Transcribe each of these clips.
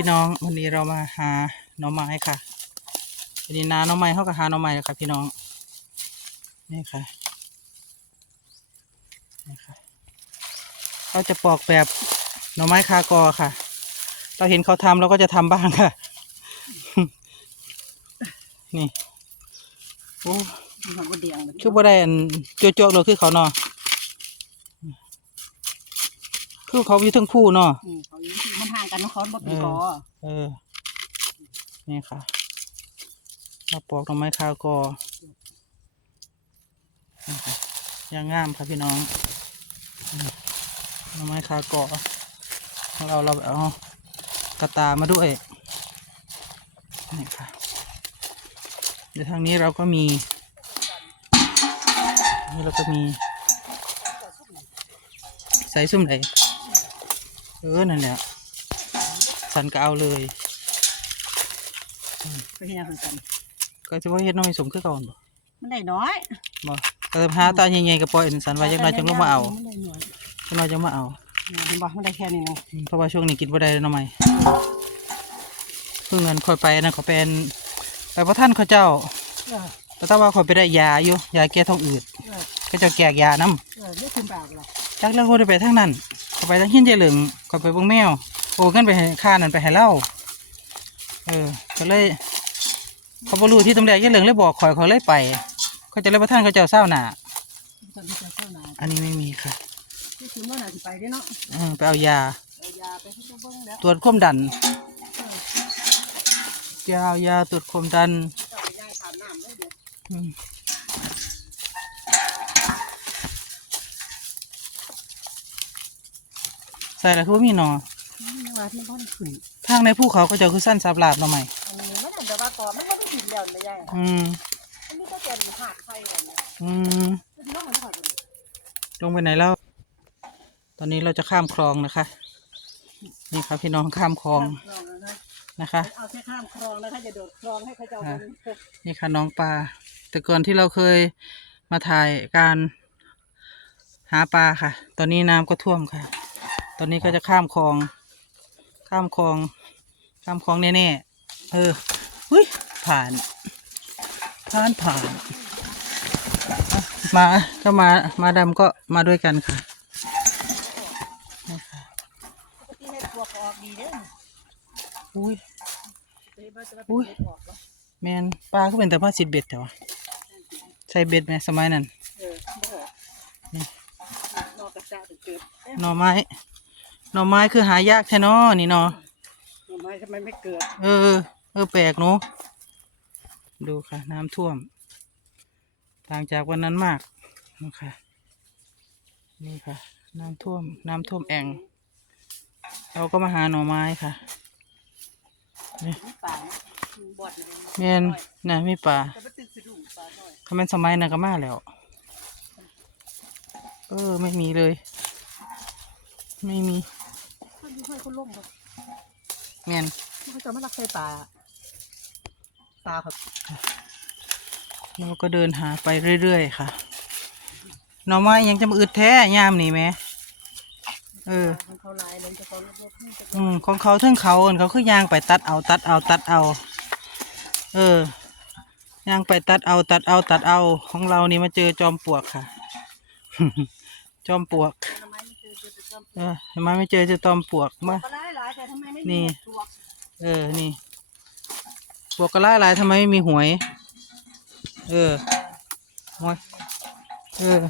พี่น้องวันนี้เรามาหาหน่อไม้ค่ะวันนี้นาหน่อไม้เขาก็หาหน่อไม้แล้วค่ะพี่น้องนี่ค่ะนี่ค่ะเราจะปอกแบบหน่อไม้คากอค่ะ เราเห็นเขาทำเราก็จะทำบ้างค่ะ นี่โอ้มีหอมบดเดียงคือบ่ได้อันจวกๆเลยคือเขาเนาะคือเขาอยู่ทั้งคู่เนาะอืมเขาอยู่ที่มันห่างกันเนาะเขาบดเป็นกอเออ นี่ค่ะเราปอกหน่อไม้คากอนี่ค่ะย่างงามค่ะพี่น้องอืมหน่อไม้คากอของเราเราเอากระตามาด้วยนี่ค่ะเดี๋ยวทางนี้เราก็มีนี่เราก็มี ใส่ซุ่มไหนเออ นั่นแหละ สันก็เอาเลยไปเฮียเหมือนกันก็จะว่าเฮ็ดน้องไม่สมคือเก่อนบ่มันได้น้อยบ่ก็หาตาใหญ่ๆกับปล่อยอันสันไว้จังน้อยจังลงมาเอามันได้น้อยจังน้อยจังมาเอาเนี่ยเห็นบอกมันได้แค่นี้นึงอืมเพราะว่าช่วงนี้กินบ่ได้แล้วเนาะไหมเพิ่งเงินค่อยไปอันนะเขาเป็นไปพระท่านเขาเจ้าเออแต่ถ้าว่าค่อยไปได้ยาอยู่ยาแก้ท้องอืดเออก็เจะแกกยานํเออไม่ขึ้นปากเลยจักแล้วเขาได้ไปทางนั้นเขาไปทางหินเจเหลึงเขาไปเบิ่งแมว โอ้เงินไปให้ค่านั่นไปให้เล่าเออก็เลย เขาบ่รู้ที่ตำแหน่งเจเหลึงเลยบอกข่อยเขาเลยไป เขาจะเลยพระท่านเขาเจ้าเศร้าหนาตอนที่จะเข้านาอันนี้ไม่มีค่ะที่คือว่าน่าจะไปได้เนาะเออไปเอายาเอายาไปให้เขาเบิ้งแล้วตรวจความดันเออยาวยาตรวจความดันเจ้าไปย่างทานน้ำได้เดี๋ยวอืมใส่แล้วคือบ่มีหนอ นี่นะว่าที่บ้านขึ้นทางในภูเขาก็จะคือสั้นสับหลาบหน่อใหม่อันนี้มันอาจจะว่าก่อมันไม่ได้กินแล้วนะยายอืมอันนี้ก็เป็นหาดไข่อะไรเนี่ยอืมที่น้องมันก่อนเลยลงไปไหนแล้ว ตอนนี้เราจะข้ามคลองนะคะ นี่ครับพี่น้องข้ามคลองข้ามคลองนะคะนะคะ เอาแค่ข้ามคลองนะคะอย่าโดดคลองให้เขาเจ้าเป็นนี่ค่ะน้องปลา แต่ก่อนที่เราเคยมาถ่ายการหาปลาค่ะ ตอนนี้น้ำก็ท่วมค่ะ ตอนนี้ก็จะข้ามคลอง ข้ามคลอง ข้ามคลองแน่ๆ เออหุ้ยผ่าน ผ่านผ่านอะมาก็มา มาดำก็มาด้วยกันค่ะนี่ค่ะปกติให้ตัวออกดีเด้ออุ้ยเฮ้ยมันจะมาอุ๊เป็นยเล็ดออกแล้วแมนปลาก็เป็นแต่ผ้าสิดเบ็ดแต่ว่าใส่เบ็ดไหมสมัยนั้นเออบ่ออกนี่นอกกระจาถึงเกิดเอ๊ะหน่อไม้ หน่อไม้คือหายากแท้เนอนี่เนอทำไมทำไมไม่เกิด เออ เออแปลกเนอะดูค่ะ น้ำท่วมต่างจากวันนั้นมากนี่ค่ะนี่ค่ะ น้ำท่วม น้ำท่วมแอ่งเราก็มาหาหน่อไม้ค่ะนี่มีป่านะมีบอดเลยแม่นน่ะมีป่าแต่ไปตึกสะดุ้งป่าหน่อยคำเป็นสมัยนั้นก็มาแล้ว เออ ไม่มีเลย ไม่มีคน ที่ค่อยคนล่มเลยแม่นเขาจะมารักใส่ป่าป่าครับเราก็เดินหาไปเรื่อยๆค่ะหน่อไม้ยังจะมาอึดแท้ยามนี่แหมเออมันเขาลายเลยจะเขาระบบนี่จะอืมของเขาเทิงเขาอันเขาคือย่างไปตัดเอาตัดเอาตัดเอา เออย่างไปตัดเอาตัดเอาตัดเอาของเรานี่มาเจอจอมปลวกค่ะ จอมปลวกทำไมไม่ เจอเจอแต่ต้นเออทำไมไม่เจอเจอจอมปลวกมาก็หลายหลายแต่ทำไมไม่นี่มีตัวเออ นี่ปลวกกระไล่ลายทำไมไม่มีหวย เออหวยเออ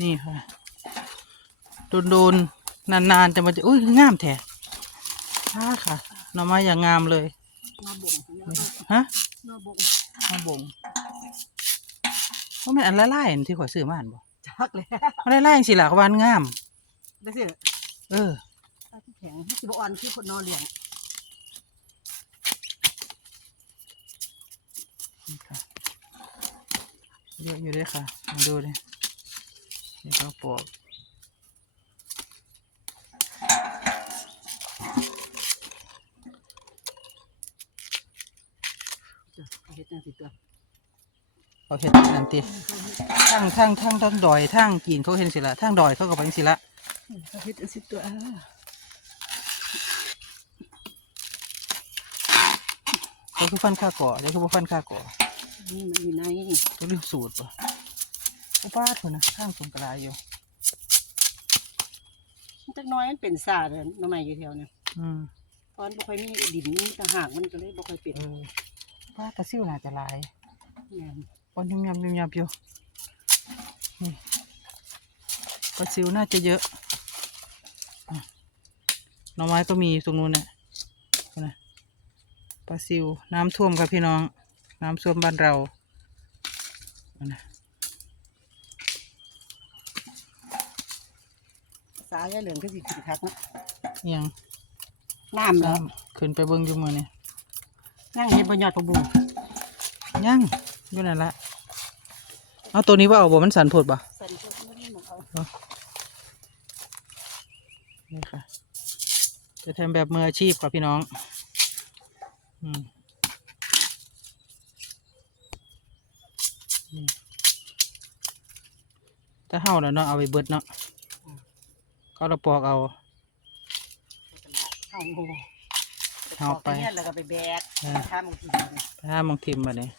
นี่ค่ะ โดนโดนๆนานๆจะมาจะอุ้ยงามแท้ค่ะค่ะหน่อไม้อย่างงามเลยนอบ่งฮะนอบ่งมาบ่งเพราะมันอันละลายๆอันที่ข่อยซื้อมาอันบ่ จักเลยอันละลายๆสิล่ะเขาวาอันงาม ได้สิเออตาที่แข็งที่สิบอ่อนที่คนนอนเลี้ยงนี่ค่ะเยอะอยู่ด้วยค่ะมาดูดินี่ก็ปลวกเฮ็ดจังสิตัวเขาเห็นนั่นติ ทั้งทั้งทั้งทั้งดอยทั้งกินเขาเห็นสิละทั้งดอยเขาก็ไปสิละเฮ็ดจังสิตัวเดี๋ยวคือฟันข้าก่อเดี๋ยวคือบ่ฟันข้าก่อนี่มันอยู่ในตัวเรียกสูตรป่ะโอ้ป้าดเถอะนะข้างสงกรายอยู่จักหน้อยมันเป็นซาเลยน้ำใหม่อยู่แถวเนี่ยอืมเพราะมันบ่ค่อยมีดินมีต่างหากมันก็เลยบ่ค่อยเป็นเออป้าดกระซิ่วน่าจะหลายแม่นปอนยุ่มยำยุ่มยำอยู่ นี่ปลาซิวน่าจะเยอะอะหน่อไม้ก็มีตรงนู้นนะนะปลาซิวน้ำท่วมครับพี่น้อง น้ำท่วมบ้านเราเอานะสายเหลืองก็สิขึ้นคักเนาะเอียงน้ำแล้วน้ำขึ้นไปเบิ้งอยู่มือนี่ย่างเห็ดบ่ยอดผักบุ้งยังอยู่นั่นละ เอาตัวนี้ว่าเอาบ่มันสันผดบ่สันก็บ่ได้หมองเอานี่ค่ะ จะทำแบบมืออาชีพครับพี่น้อง อืมนี่ถ้าเห่าแล้วเนาะเอาไปเบิดเนาะก็เราปอกเอาเอาโอ้เอาไปเนี่ยแล้วก็ไปแบกเออข้ามบางทีถ้ามองทิมมาเนี่ย